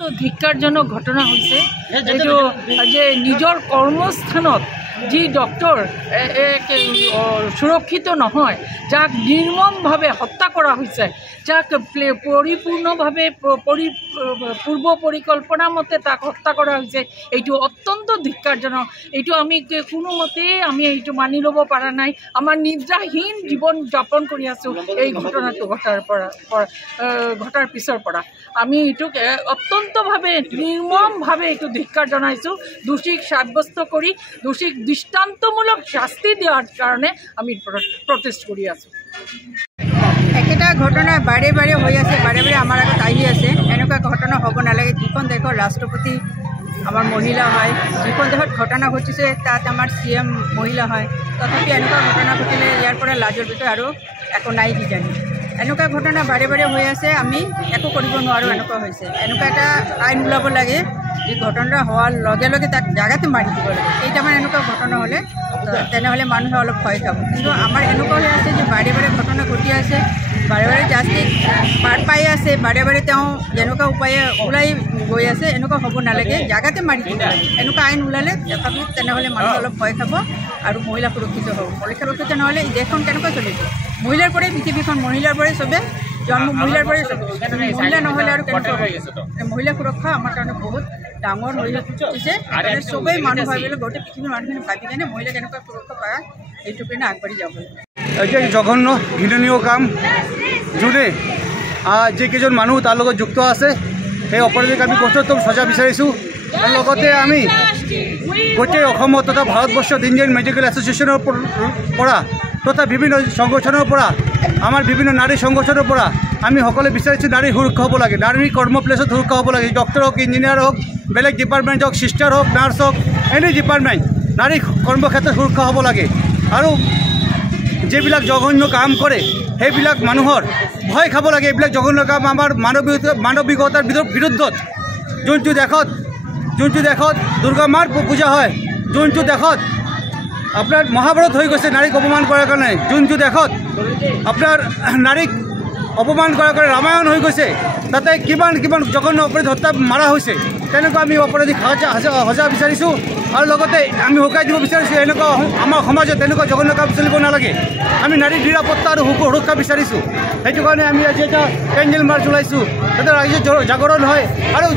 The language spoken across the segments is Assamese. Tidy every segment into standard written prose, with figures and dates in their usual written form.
তো ধিক্কাৰজনক ঘটনা হৈছে এইটো যে নিজৰ কৰ্মস্থানত যি ডক্টৰ সুৰক্ষিত নহয়, যাক নিৰ্মমভাৱে হত্যা কৰা হৈছে, যাক পৰিপূৰ্ণভাৱে পূৰ্ব পৰিকল্পনা মতে তাক হত্যা কৰা হৈছে, এইটো অত্যন্ত ধিক্কাৰজনক। এইটো আমি কোনোমতেই এইটো মানি ল'ব পৰা নাই। আমাৰ নিদ্ৰাহীন জীৱন যাপন কৰি আছোঁ এই ঘটনাটো ঘটাৰ পিছৰ পৰা। আমি এইটোক অত্যন্তভাৱে নিৰ্মমভাৱে এইটো ধিক্কাৰ জনাইছোঁ। দোষীক সাব্যস্ত কৰি দোষীক দৃষ্টান্তমূলক শাস্তি দিয়াৰ কাৰণে আমি প্ৰটেষ্ট কৰি আছোঁ। একেটা ঘটনা বাৰে বাৰে হৈ আছে, বাৰে বাৰে আমাৰ আগত আহি আছে। এনেকুৱা ঘটনা হ'ব নালাগে। যিখন দেশৰ ৰাষ্ট্ৰপতি আমাৰ মহিলা হয়, যিখন দেশত ঘটনা ঘটিছে তাত আমাৰ CM মহিলা হয়, তথাপি এনেকুৱা ঘটনা ঘটিলে ইয়াৰ পৰা লাজৰ বিষয় আৰু একো নাই কিজানি। এনেকুৱা ঘটনা বাৰে বাৰে হৈ আছে, আমি একো কৰিব নোৱাৰোঁ। এনেকুৱা হৈছে, এনেকুৱা এটা আইন ওলাব লাগে যি ঘটনা হোৱাৰ লগে লগে তাক জাগাতে মাৰি দিব লাগে। কেইটামান এনেকুৱা ঘটনা হ'লে তেনেহ'লে মানুহে অলপ ভয় খাব। কিন্তু আমাৰ এনেকুৱা হৈ আছে যে বাৰে বাৰে ঘটনা ঘটি আছে, বাৰে বাৰে জাষ্টিক পাৰ পাই আছে, বাৰে বাৰে তেওঁ যেনেকুৱা উপায়ে ওলাই গৈ আছে। এনেকুৱা হ'ব নালাগে, জাগাতে মাৰি দিব লাগে। এনেকুৱা আইন ওলালে তথাপিও তেনেহ'লে মানুহে অলপ ভয় খাব আৰু মহিলা সুৰক্ষিত হ'ব। মহিলা সুৰক্ষিত নহ'লে দেশখন কেনেকৈ চলিব? মহিলাৰ পৰাই পৃথিৱীখন, মহিলাৰ পৰাই চবে জন্ম, মহিলাৰ পৰাই চবে। মহিলা নহ'লে আৰু কেনেকুৱা হ'ব? মহিলা সুৰক্ষা আমাৰ কাৰণে বহুত ডাঙৰ হৈ উঠিছে। সেইকাৰণে চবেই মানুহ ভাবি পেলাই গোটেই পৃথিৱীৰ মানুহখিনি ভাবি কেনে মহিলা কেনেকুৱা সুৰক্ষা পায় সেইটো কাৰণে আগবাঢ়ি যাব লাগে। এটা জঘন্য ঘৃণনীয় কাম, যোনে যিকেইজন মানুহ তাৰ লগত যুক্ত আছে সেই অপৰাধীক আমি কঠোৰতম সজা বিচাৰিছোঁ। আৰু লগতে আমি গোটেই অসমত তথা ভাৰতবৰ্ষত ইণ্ডিয়ান মেডিকেল এছ'চিয়েশ্যনৰ পৰা তথা বিভিন্ন সংগঠনৰ পৰা, আমাৰ বিভিন্ন নাৰী সংগঠনৰ পৰা আমি সকলোৱে বিচাৰিছোঁ নাৰী সুৰক্ষা হ'ব লাগে। নাৰী কৰ্মপ্লেচত সুৰক্ষা হ'ব লাগে। ডক্টৰ হওক, ইঞ্জিনিয়াৰ হওক, বেলেগ ডিপাৰ্টমেণ্ট হওক, চিষ্টাৰ হওক, নাৰ্ছ হওক, এনি ডিপাৰ্টমেণ্ট নাৰী কৰ্মক্ষেত্ৰত সুৰক্ষা হ'ব লাগে। আৰু যিবিলাক জঘন্য কাম কৰে সেইবিলাক মানুহৰ ভয় খাব লাগে। এইবিলাক জঘন্য কাম আমাৰ মানৱিকতাৰ বিৰুদ্ধত। যোনটো দেশত দুৰ্গা মাৰ পূজা হয়, যোনটো দেশত আপোনাৰ মহাভাৰত হৈ গৈছে নাৰীক অপমান কৰাৰ কাৰণে, যোনটো দেশত আপোনাৰ নাৰীক অপমান কৰাৰ কাৰণে ৰামায়ণ হৈ গৈছে, তাতে কিমান জঘন্য অপৰাধী হত্যা মাৰা হৈছে। তেনেকুৱা আমি অপৰাধীক সজা বিচাৰিছোঁ। আৰু লগতে আমি শুকাই দিব বিচাৰিছোঁ এনেকুৱা আমাৰ সমাজত তেনেকুৱা জঘন্য কাম চলিব নালাগে। আমি নাৰীৰ নিৰাপত্তা আৰু সুৰক্ষা বিচাৰিছোঁ। সেইটো কাৰণে আমি আজি এটা কেণ্ডেল মাৰ্চ ওলাইছোঁ, যাতে ৰাইজৰ জাগৰণ হয় আৰু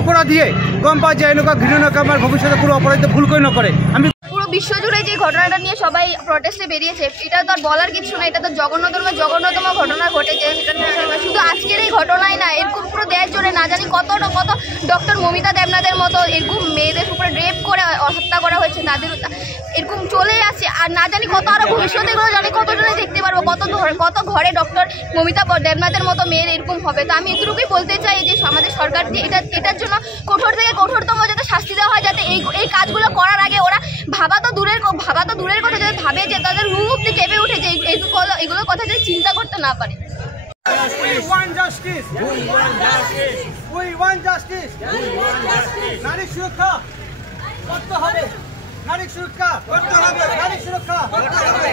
অপৰাধীয়ে গম পায় যে এনেকুৱা ঘৃণনীয় কাম আর ভবিষ্যতে কোনো অপরাধী ভুল করে নকরে। আমি পুরো বিশ্বজুড়ে যে ঘটনাটা নিয়ে সবাই প্রটেস্টে বেরিয়েছে, এটা তো আর বলার কিছু না। এটা তো জঘন্যতম ঘটনা ঘটেছে। শুধু আজকের এই ঘটনাই না, এরকম পুরো দেশ জুড়ে না জানি কত ডক্টর মমিতা দেবনাথের মতো এরকম মেয়েদের উপরে রেপ করে হত্যা করা হয়েছে, তাদের এরকম চলে আসছে। আর না জানি কত আরো ভবিষ্যতে এগুলো জানি কতজনে দেখতে পারবো, কত ঘরে ডক্টর মমিতা দেবনাথের মতো মেয়ের এরকম হবে। তো আমি এতটুকুই বলতে চাই যে আমাদের সরকার যে এটার জন্য কঠোর থেকে কঠোরতম যাতে শাস্তি দেওয়া হয়, যাতে এই কাজগুলো করার আগে ওরা ভাবা তো দূরের কথা, যাতে ভাবে যে তাদের রুম অব্দি কেঁপে উঠে যে এগুলো কথা যাতে চিন্তা করতে না পারে। We want justice. We want justice. We want justice. We want justice. নারী সুরক্ষা করতে হবে। নারী সুরক্ষা করতে হবে। নারী সুরক্ষা করতে হবে।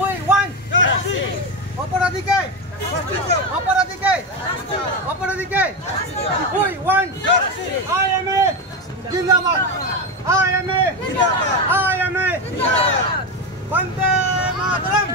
We want justice. অপরাধীকে We want justice. IMA জিন্দাবাদ। IMA জিন্দাবাদ। IMA জিন্দাবাদ। বন্দে মাতরম।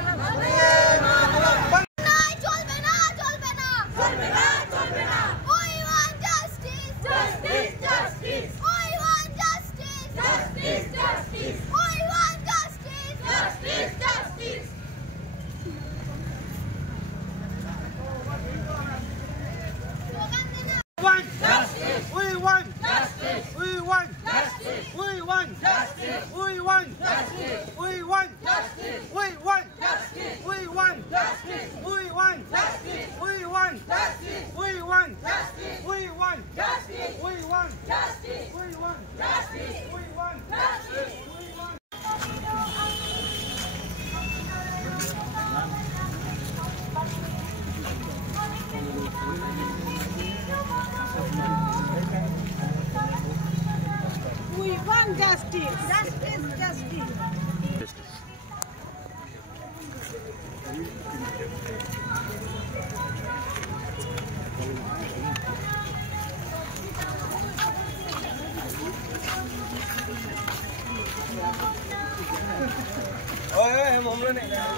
Justice!